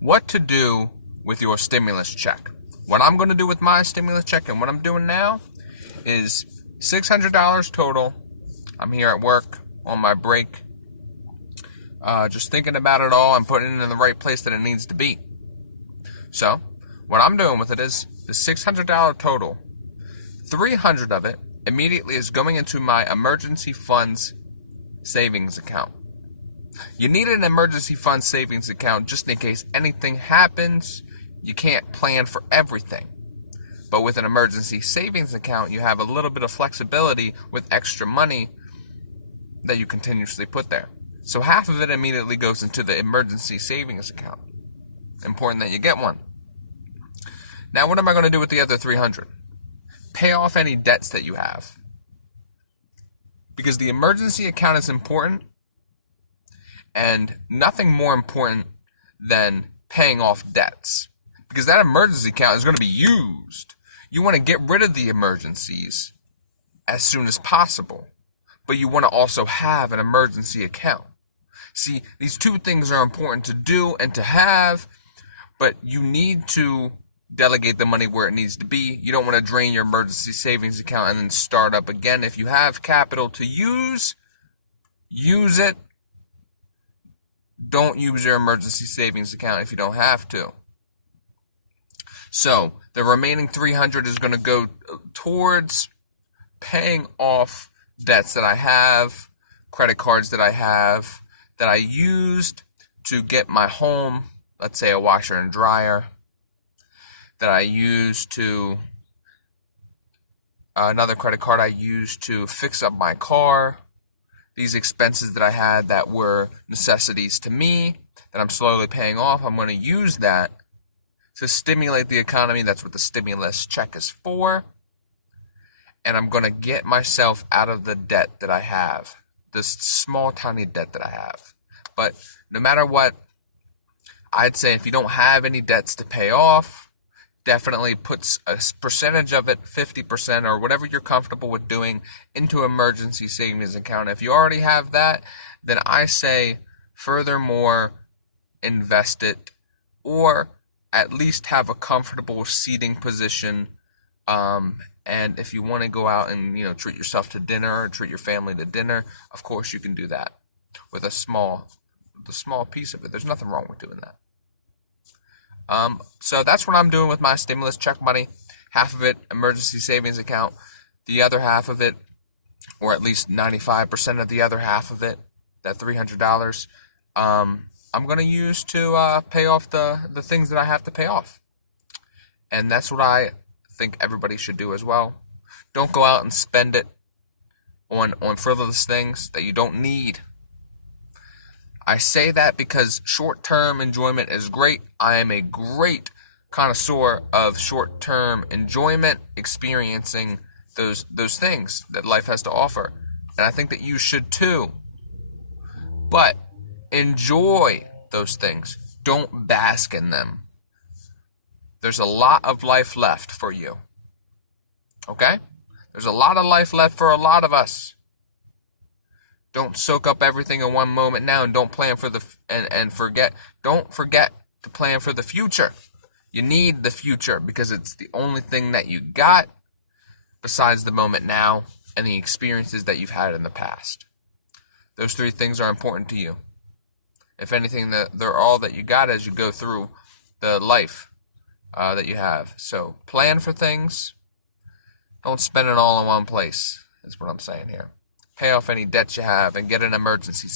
what to do with your stimulus check. What I'm going to do with my stimulus check and what I'm doing now is $600 total. I'm here at work on my break, just thinking about it all and putting it in the right place that it needs to be. So, what I'm doing with it is the $600 total. $300 of it immediately is going into my emergency funds savings account. You need an emergency fund savings account just in case anything happens. You can't plan for everything. But with an emergency savings account, you have a little bit of flexibility with extra money that you continuously put there. So half of it immediately goes into the emergency savings account. Important that you get one. Now, what am I going to do with the other $300? Pay off any debts that you have. Because the emergency account is important, and nothing more important than paying off debts. Because that emergency account is going to be used. You want to get rid of the emergencies as soon as possible. But you want to also have an emergency account. See, these two things are important to do and to have, but you need to delegate the money where it needs to be. You don't want to drain your emergency savings account and then start up again. If you have capital to use it. Don't use your emergency savings account if you don't have to. So, the remaining $300 is going to go towards paying off debts that I have, credit cards that I have, that I used to get my home, let's say a washer and dryer, that I used to, another credit card I used to fix up my car. These expenses that I had that were necessities to me, that I'm slowly paying off, I'm going to use that to stimulate the economy. That's what the stimulus check is for. And I'm going to get myself out of the debt that I have, this small, tiny debt that I have. But no matter what, I'd say if you don't have any debts to pay off, definitely put a percentage of it, 50% or whatever you're comfortable with doing, into emergency savings account. If you already have that, then I say furthermore invest it, or at least have a comfortable seating position. And if you want to go out and treat yourself to dinner or treat your family to dinner, of course you can do that with a small piece of it. There's nothing wrong with doing that. So that's what I'm doing with my stimulus check money. Half of it, emergency savings account. The other half of it, or at least 95% of the other half of it, that $300, I'm going to use to pay off the things that I have to pay off. And that's what I think everybody should do as well. Don't go out and spend it on frivolous things that you don't need. I say that because short-term enjoyment is great. I am a great connoisseur of short-term enjoyment, experiencing those things that life has to offer. And I think that you should too. But enjoy those things. Don't bask in them. There's a lot of life left for you. Okay? There's a lot of life left for a lot of us. Don't soak up everything in one moment now, and don't plan for don't forget to plan for the future. You need the future because it's the only thing that you got besides the moment now and the experiences that you've had in the past. Those three things are important to you. If anything, they're all that you got as you go through the life that you have. So plan for things. Don't spend it all in one place, is what I'm saying here. Pay off any debts you have and get an emergency savings.